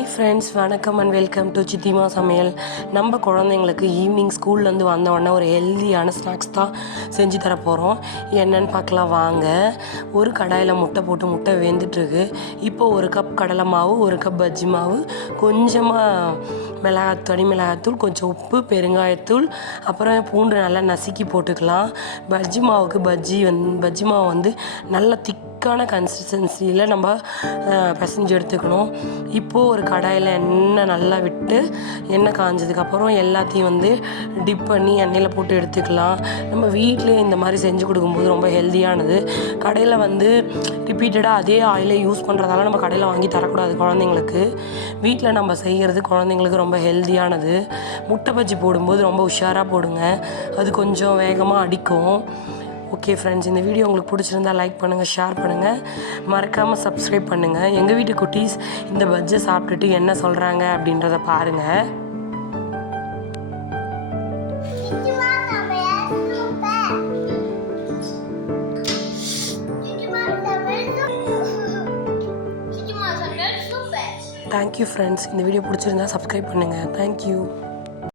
Friends வணக்கம் and welcome to Chithima Samayal. நம்ம குழந்தைங்களுக்கு ஈவினிங் ஸ்கூல்லேருந்து வந்தோடனே ஒரு ஹெல்தியான ஸ்நாக்ஸ் தான் செஞ்சு தர போகிறோம் என்னன்னு பார்க்கலாம் வாங்க. ஒரு கடாயில் முட்டை போட்டு முட்டை வேந்துட்டுருக்கு. இப்போ ஒரு கப் கடலை மாவு ஒரு கப் பஜ்ஜி மாவு கொஞ்சமாக மிளகாய் தனி மிளகாத்தூள் கொஞ்சம் உப்பு பெருங்காயத்தூள் அப்புறம் பூண்டு நல்லா நசுக்கி போட்டுக்கலாம். பஜ்ஜி மாவுக்கு பஜ்ஜி வந் பஜ்ஜி மாவு வந்து நல்லா திக் திக்கான கன்சிஸ்டன்சியில் நம்ம பிசைஞ்சு எடுத்துக்கணும். இப்போது ஒரு கடாயில் எண்ணெய் நல்லா விட்டு எண்ணெய் காஞ்சதுக்கப்புறம் எல்லாத்தையும் வந்து டிப் பண்ணி எண்ணெயில் போட்டு எடுத்துக்கலாம். நம்ம வீட்டிலே இந்த மாதிரி செஞ்சு கொடுக்கும்போது ரொம்ப ஹெல்த்தியானது கடையில் வந்து ரிப்பீட்டடாக அதே ஆயிலை யூஸ் பண்ணுறதால நம்ம கடையில் வாங்கி தரக்கூடாது குழந்தைங்களுக்கு. வீட்டில் நம்ம செய்கிறது குழந்தைங்களுக்கு ரொம்ப ஹெல்த்தியானது முட்டை பஜ்ஜி போடும்போது ரொம்ப உஷாராக போடுங்க. அது கொஞ்சம் வேகமாக அடிக்கும். ஓகே ஃப்ரெண்ட்ஸ் இந்த வீடியோ உங்களுக்கு பிடிச்சிருந்தா லைக் பண்ணுங்கள் ஷேர் பண்ணுங்கள் மறக்காமல் சப்ஸ்கிரைப் பண்ணுங்கள் எங்கள் வீட்டு குட்டீஸ் இந்த பஜ்ஜை சாப்பிட்டுட்டு என்ன சொல்கிறாங்க அப்படின்றத பாருங்கள் தேங்க்யூ ஃப்ரெண்ட்ஸ் இந்த வீடியோ பிடிச்சிருந்தா சப்ஸ்கிரைப் பண்ணுங்கள் தேங்க்யூ